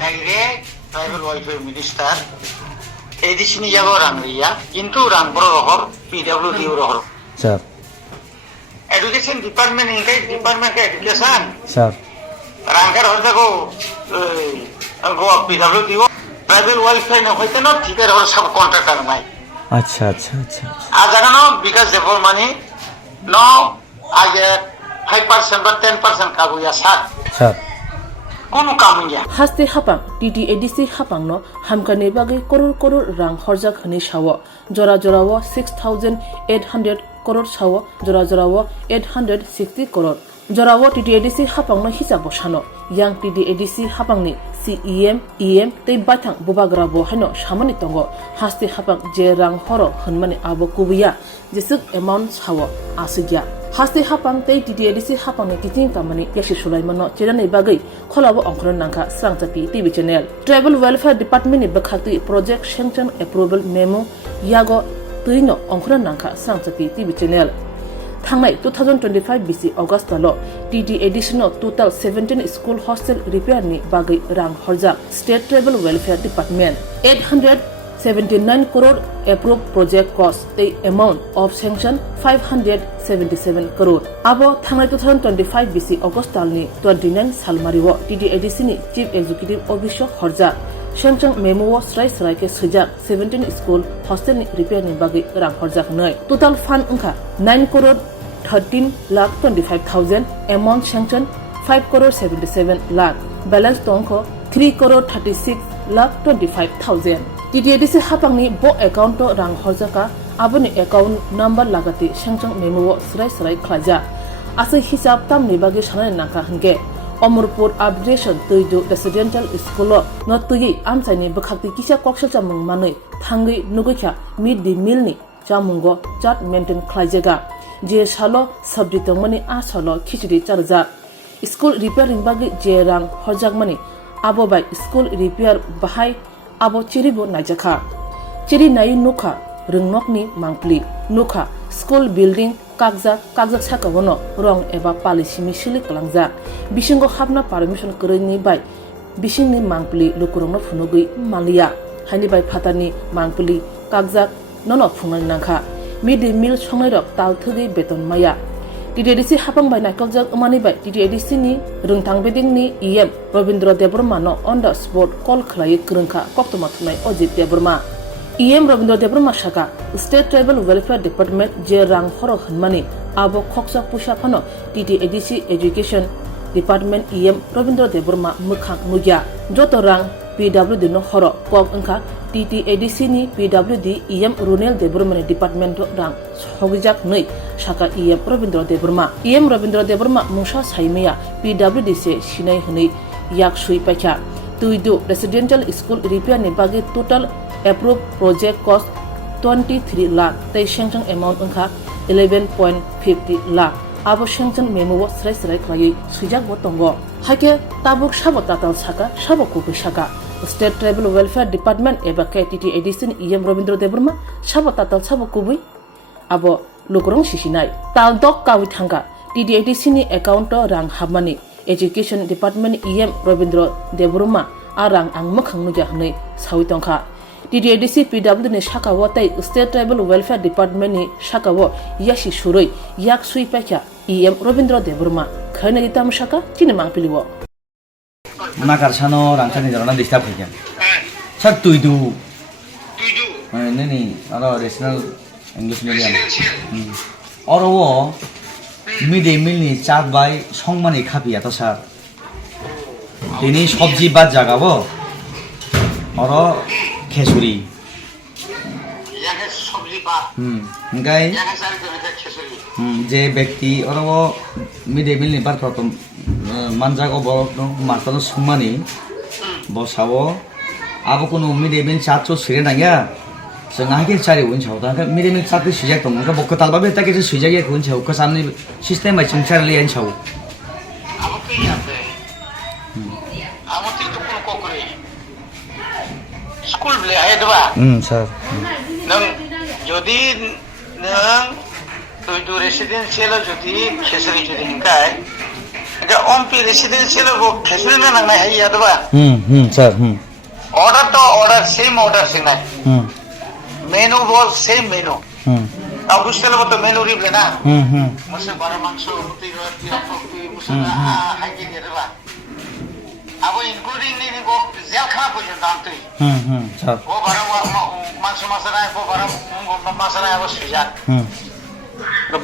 direct tribal welfare minister edisini jago rang ria কিন্তু rang boro rohor PWD rohor sir education department ingkai department ka education sir rang kar hor jago go PWD tribal welfare na hoite na ঠিকার hor sab contractor mai acha আজানো বিকাশ দেবর মানে ন আগে 5% বা 10% কাগুয়া সাত sir কোন Kamiya haste hapang TTADC hapang no hamkani bagi koror rang horjak hani shawo jora wo 6800 crore shawo jora wo 860 crore jora wo TTADC hapang no hisab bosano yang TTADC hapang ni CEM EM tei bathang bubagra bo hano samani tongo haste hapang je rang horo hunmani abo kubiya jesuk amount shawo asugya haste hapang tei TTADC hapang ni kiting kamani yashi sulaimano chirani bagai kholabo ongkhron nangka srangchapi TV channel tribal welfare department ni bakhati project sanction approval memo yago tuino ongkhron nangka srangchapi TV channel Thangnai 2025 BC August lo TTADC no total 17 school hostel repair ni bagai rang horjak state tribal welfare department 879 crore approved project cost the amount of sanction 577 crore abo thangnai 2025 BC August ni 29 salmariwo TTADC ni chief executive officer horjak sanction memo wo srai ke sujak 17 school hostel ni repair ni bagai rang horjak noi total fund ungkha 9 crore 13,25,000 amount sanction 5 crore 77 lakh balance tongko 3 crore 36,25,000 TTADC hapang ni bo account to rang horjaka aboni account number lagati sanction memo wo srai khlaja ase hisab tam ni bagi sanai nangka hingge Omurpur upgradation tuidu residential school no tuyi amsaini bakhakti kisa kokshal chamung manui thangi nugukha mid day meal ni chamungo chat maintain khlajaga je salo sabji tongmani a salo khichdi charja school repairing bagi je rang horjagmani abo bai school repair bahai abo chiribo najakha chiri nai nukha rungnokni mangpli nukha school building kagjak sakawono rong eba palisimi sili kalangja bisingo hapna permission koroni bai bisingni mangpli lukurongno phunugui malia hani bai phatani mangpli kagjak nono phungan nangkha mid day meal songnai rok tal thugi beton maya TTADC hapang bai naikoljak mani bai TTADC ni rungthang beding ni EM Robindra Deborma no on the spot call khlai krungkha koktoma thunai Ojit Deborma EM Robindra Deborma shaka State Tribal Welfare Department je rang horo hanmani abo khoksa pusha phano TTADC Education Department EM Robindra Deborma mukhang nugya joto rang PWD no horo kok engkha TTADC ni PWD EM Runel Deborma Department rang hogijak nei shaka EM Robindra Deborma mungsa saimaya PWD se sinai hnei yak sui pacha tuidu residential school repair ni bagi total approved project cost 23 lakh tei sanction amount ungkha 11.50 lakh abo sanction memo wo srai khlai sujak bo tongo hake tabuk sabo tatal saka sabo kubi saka State Tribal Welfare Department eba TTADC ni EM Robindra Deborma sabo tatal sabo kubi abo lukurong sisinai tal dok kawi thanga TTADC ni account rang habmani Education Department EM Robindra Deborma arang ang makhang nuja hnei sawi tongkha TTADC PWD ni shakawo tai State Tribal Welfare Department ni shakawo yashi shuroi yak sui pacha EM Robindra Deborma khaina ditam shaka chinemang piliwo nakar sano rangkani jarana disturb hoja sir tuidu neni aro regional English medium oro wo mid day meal ni chat bai songmani khapiya to sir tini sabji bad jagabo oro খেসুরি গাই যে ব্যক্তি অরব mid day meal নি বার প্রথম মানজাগো বরক master সুমানি বসাবো আবো কোনো mid day meal চাচ্ছ সিরে নাইয়া जों आगे चारि उन छाव दा मिड डे मिल चाते सिजाक दं का बक्का तालबा बे ताके सिजागे उन छाव का सामने सिस्टम बाय जों चारले आन छाव आबो के याते आबो ती तो कोन कोकरे स्कुल ब्ले आय दबा सर नों जदि नों तुइ रेसिडेन्सियेल जदि खेसरि जदि हिंकाय এটা অম্পি রেসিডেন্সিয়াল গো খেসুরি না নাই হাইয়া দবা স্যার অর্ডার তো অর্ডার সেম অর্ডার সিনাই মেনু বল সেম মেনু তাও বুঝতে হলে তো মেনু রিবলে না মুসে বারো মাংস রুটি রুটি কফি মুসে হাইকে দিয়ে দেবা আবো ইনক্লুডিং নি গো জেল খানা পর্যন্ত আনতেই স্যার ও বারো মাংস মশলা ও বারো মশলা আবো সুজাত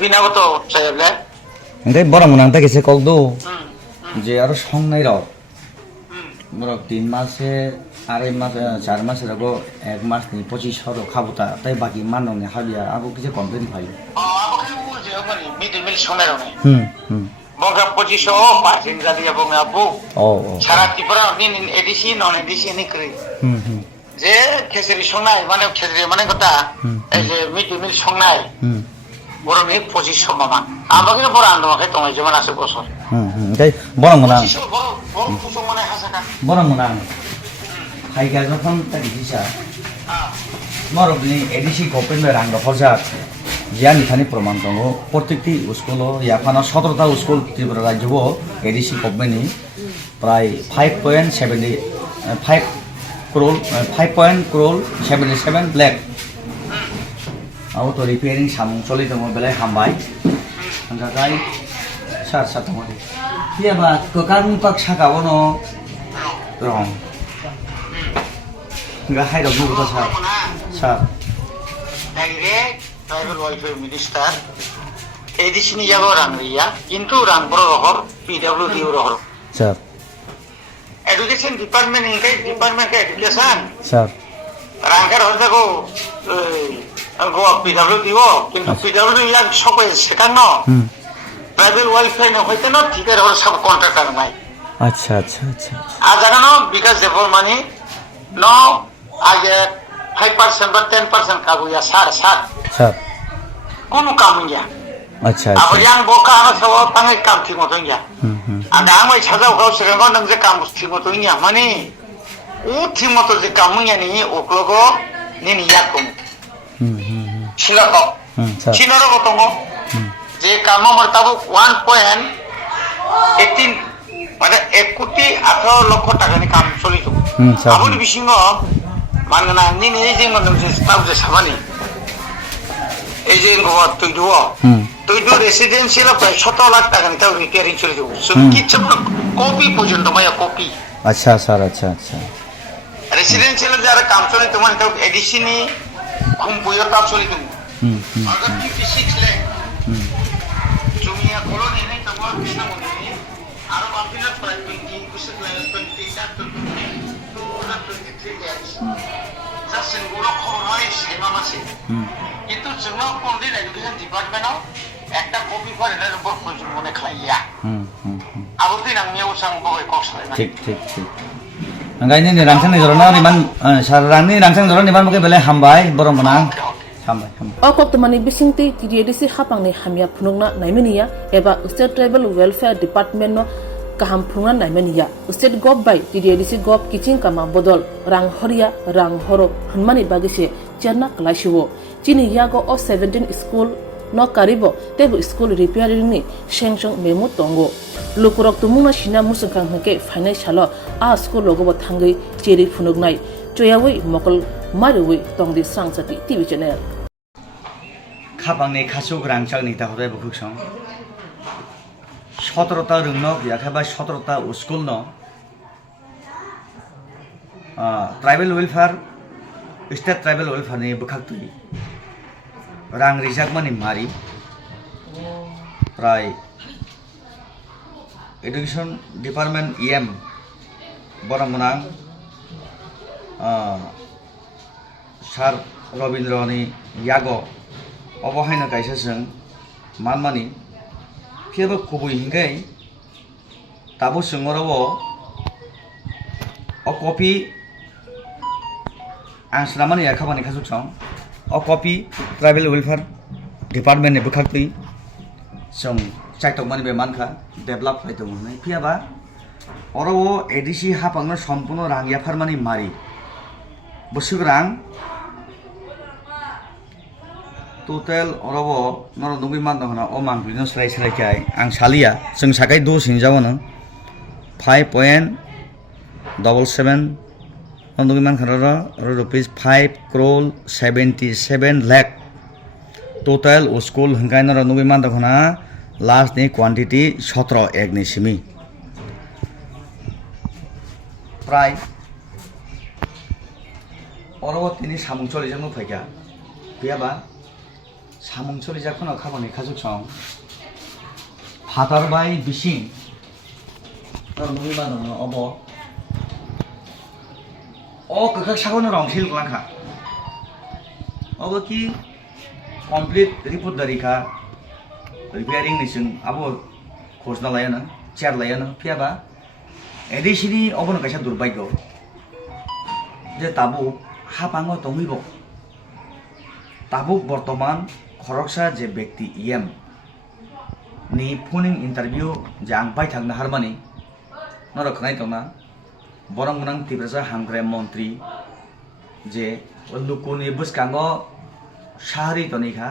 বিনাগো তো চাইলে ओमफ्राय बरा मोनांता गेसे कलदो जे आरो संनाय राव बरा 3 मासे 2.5 मास 4 मास रगो 1 मास नि 2500 खाबुता ताई बाकी मानने हाबिया आबो किसे कमप्लेन फायो आबो के उ जे माने मिड मिल संनाय राव बंगा 2500 पासिन जादिया बंगा आबो सारा त्रिपुरा नि एडिसि नन एडिसि नि क्रि जे खेसरी संनाय माने कथा এই যে মিড মিল সংনাय বরনি 2500 মামা আমাকে বড় আন্দোলনকে তোমায় যেমন আছে বছর ओमफ्राय बरा मोनां বড় কুসুম মানে হাসাকা बरा मोनां हाइगा जखन तारि हिसा मरबनि एडिसि गभर्नमेन्ट रां हरजा जियानि थानि प्रमाण दङ प्रत्येकटी स्कुल याफाना 17टा स्कुल त्रिपुरा राज्यबो एडिसि गभर्नमेन्टनि प्राय 5.75 crore 77 lakh अब तो रिपेयरिंग सामु चलि दङ बेलाय हामबाय हांगाय सार साथमरि पियाबा ककान पाक साकाबो न रं गा हाय दङ बुता सार डाइरेक्ट ट्राइबल वेलफेयर मिनिस्टार एडिसिनि याबो रां रिया किन्तु रां बरो रहर पीडब्ल्यूडी रहर सार एजुकेशन डिपार्टमेंट डिपार्टमेंट का एजुकेशन सार रांकार हरजागो गो पीडब्ल्यूडी वो किन्तु पीडब्ल्यूडी या सबै सेकान ट्राइबल वेलफेयर ने होइते न ठिकै रहर सब कन्ट्राक्टर नाइ अच्छा अच्छा अच्छा आ जागानो बिकास डेभलप मानी न आगे 5% বা 10% কাবু या सार কোনো কাম গিয়া अच्छा अब yang boka ana sawa pangai kam thi mo tong ya ada amai chajau gau se gau nang je kam thi mo tong ya mani u thi mo to je kam ya ni oklogo ni ni ya kom sila ko sila ro tong je kam mo tabu 1.18 মানে 1 কোটি 18 লক্ষ টাকা নি কাম চলি তো আবুনি বিসিং মাননা নি নি যে মন যে তাও যে সাবানি এই যে গো তুই তো রেসিডেন্সিয়াল প্রায় 17 লাখ টাকা নিতে রিপেয়ারিং চলে যাবো কিছু কপি পর্যন্ত মায়া কপি अच्छा सर अच्छा अच्छा রেসিডেন্সিয়াল যারা কাম চলে তোমার তো এডিসিনি খুব বইটা চলে তুমি আগে 56 লাখ জমিয়া কলোনি নেই তো বড় কৃষ্ণ মন্দিরে আর বাকিরা প্রায় 20 লাখ 20 লাখ 23 লাখ জাস্ট গুলো খবর হয় সেমা মাসে কিন্তু जोंनाव কোনদিন এডুকেশন ডিপার্টমেন্টও একটা কপি করে এর উপর প্রচুর মনে খাইয়া আবুদিন আমি ওসাং বই কক্সবাজার ঠিক ঠিক ঠিক गायनि नि रांसां जरना निमान सारांनि रांसां जरना निमान मके बेले हामबाय बरम मोनां हामबाय अकक्तमानि बिसिंति टिडिएडिसि हापांनि हामिया फुनुंगना नायमेनिया एबा स्टेट ट्राइबल वेलफेयर डिपार्टमेन्ट नो kaham phungan naimaniya state gov by टिडिएडिसि gov किचिं kama bodol rang horia rang horo hanmani bagise cherna klaisiwo chini yago of 17 school no karibo tebu school repairing ni shengshong memo tongo lukurok tumuna shina musungkang hake finai salo a school logo bo thangai cheri phunugnai choyawi mokol mariwi tongdi sangchati tv channel खाबांनि खासुक रांचांनि ताहरे बुखुसं 17टा रंगनो याखाबा 17टा school न tribal welfare state tribal welfare नि बुखाक्तुइ रां रिजाकमानि मारि प्राय एडुकेशन डिपार्टमेंट ईएम बरमनां सार रविन्द्रनि यागो अबहायनो गायसाजों मानमानि फियाबो खुबै हिंगाय ताबो सोंगरावो अ कपि आं सनामानि याखाबानि खाजुसं अ कपि ट्राइबल वेलफेयर डिपार्टमेन्ट नि बुखाक्तुइ जों चाइटकमानि बे मानखा डेभलप खालायदोंमोन फियाबा अरावो एडिसि हापांनो सम्पूर्ण रां याफारमानि मारि बसुग रां तो total orobo noro nungui man dong na o mangpli no srai srai kai ang salia sing sakai do sinjaw no 5.77 nungui man kharara rupees 5.77 lakh total o school hangkai noro nungui man dong na last ni quantity 17 ek ni simi প্রায় পরবর্তী সামুং চলিজানো ফাইকা গিয়াবা সামুং চলিজাখনো খাবনি খাজুক সং ফাতার বাই বিসিং নরমুই বানো অব ও কখা সাগনো রংশিল লাখা অব কি কমপ্লিট রিপোর্ট দারিকা রিপেয়ারিং নিসিং আবো খোঁজনা লায়ানা চেয়ার লায়ানা ফিয়াবা এডিসিনি অবনো কাইসা দুর্ভাগ্য যে তাবুক হাপাঙ্গ তমিব তাবুক বর্তমান খরকসা যে ব্যক্তি ইএম নি ফোনিং ইন্টারভিউ যে আং পাই থাকনা হারমানি নরখনাই তনা বরং গনাং তিব্রাজা হামগ্রে মন্ত্রী যে লুকুনি বুসকাঙ্গ সাহারি তনিখা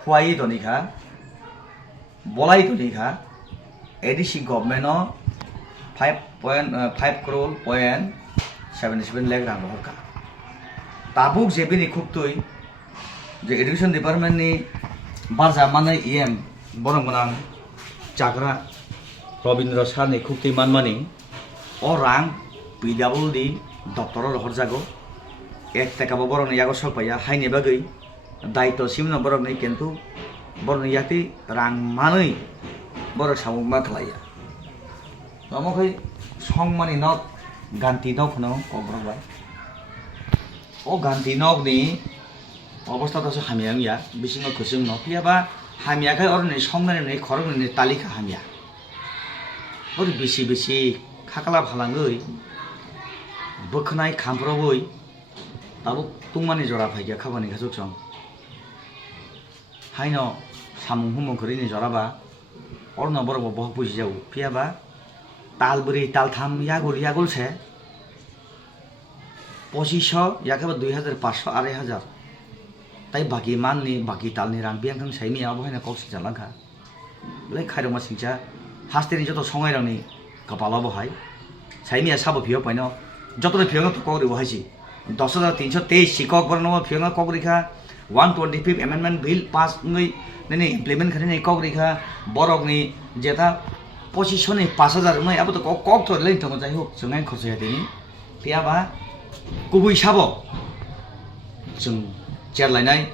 ফুয়াই তনিখা বলাই তনিখা ADC government 5 crore 77 lakh rang hokka tabuk jebini khuptui je education department ni barja manai em borong manang chagra Robindra Sar ni khuptui manmani o rang PWD doctor horjago ek taka borong yago sokpaya haini bagai daito simna borong ni kentu borong yati rang manai borong samung ma khlaya নমকৈ সংমানি নক গান্তি নক হনো কবরবাই ও গান্তি knock নি অবস্থা তো হামিয়া বিসিং খসিং ন পিয়াবা হামিয়াখাই অরনে সংমানি নি খরং নি তালিকা হামিয়া ওর বেশি বেশি খাকালা ভালাঙ্গই বখনাই খামপ্রবই তাবো তুংমানি জরা ফাইয়া খাবানি খাজুক সং হাইন সামুং হুমং করিনি জরাবা অরন বরব বহ বুঝি যাও পিয়াবা তালবুরি তালথাম ইয়াগুল সে 2500 याकेबा 2500 2500 তাই বাকি মাননি বাকি তালনি রাং বিয়াংখাং সাইমি আবহাইনা কৌশি জালাঙ্কা লাই খাইরমা সিংচা হাস্তেনি যত সঙ্গাই রাংনি কপালা বহাই সাইমিয়া সাবো ভিও পাইন যতটা ভিও তো কগরি বহাইছি 10323 শিকক বরন ভিও কগরিখা 125 amendment bill pass ngui নেনি ইমপ্লিমেন্ট খানি কগরিখা বরকনি যেটা 2500 ni 5000 mai abo to kok to lein to jai hok sungai khorse dini piaba kubui sabo sung chair lainai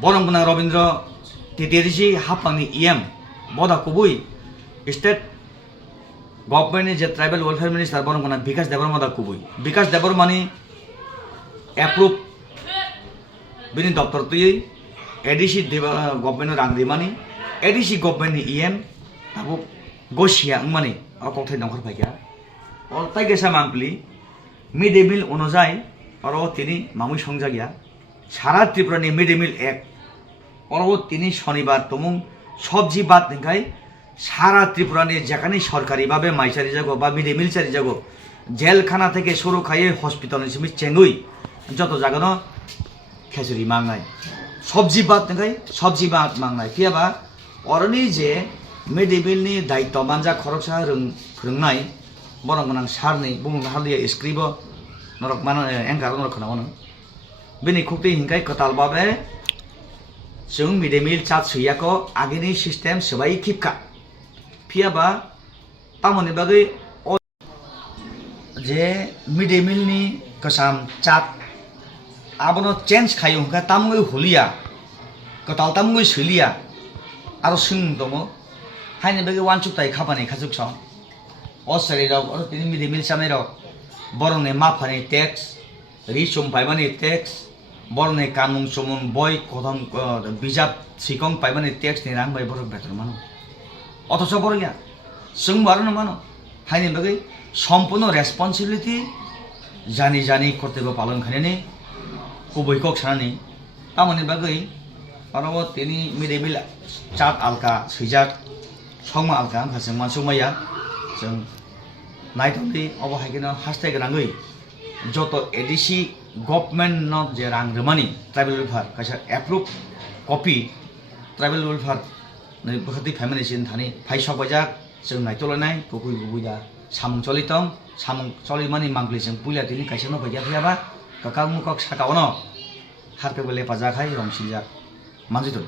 borong buna Robindra TTRC hapangni em boda kubui state government je tribal welfare minister borong buna Vikas Debar moda kubui Vikas Debar mani approve bini doctor tui ADC government rangri mani ADC government ni em tabu Gosia mani aku thai nongkhar phaikya or tai gesa mangpli mid day meal onojai oro tini mamui songjagya sara Tripura ni mid day meal ek oro tini shonibar tomung sobji bat ninkai sara Tripura ni যেখানে সরকারি ভাবে মাইচারি জাগো বা mid day meal চারি জাগো জেলখানা থেকে শুরু খাইয়ে hospital নিসিমি চেঙ্গুই যত জাগানো খেচুরি মাংনাই সবজি বাত ninkai সবজি বাত মাংনাই কিয়াবা অরনি যে mid day meal ni daito manja khoroksa rungnaই borong manang sarni bumung halia skribo norok mano engkar norok khanawono bini khukti hingkai kotal babe sung mid day meal chat suyako agini system sebai khipka phiaba tamoni bagai je mid day meal ni kasam chat abono change khayo hingka tamgoi hulia kotal tamgoi sulia aro sung domo haine bagi wansuk tai khapani khazuk song osari rok oro tini mid day meal samai rok borong ne mafani tax risum paimani tax borong ne kanung sumun boy kodam bijap sikong paimani tax ni rang bai borok betor mano অথচ বড়িয়া sung barno mano haine bagi সম্পূর্ণ responsibility জানি জানি কর্তব্য পালন খানে কুবই cock সানানি তামনি বাগৈ aro tini mid day meal chat alka sijak songma alka khaseng mansumaya जों नायथि अबहायगोना हासथाय गोनाङै जत एडिसि गभर्नमेन्ट न जे रां रोमानि ट्राइबेल वेलफेयार कायसा एप्रुभ कपि ट्राइबेल वेलफेयार नै बखति फेमिलि सिन थानि फाइसक बायजाक जों नायतलायनाय गुबै गुबै दा सामं चलितम सामं चलिमानि मांगलि जों पुइला दिनि काइसेनो बायजा फैयाबा काकाक मुकक साकावनो हारपे बेले पाजाखाय रंसिजाक मानजितुन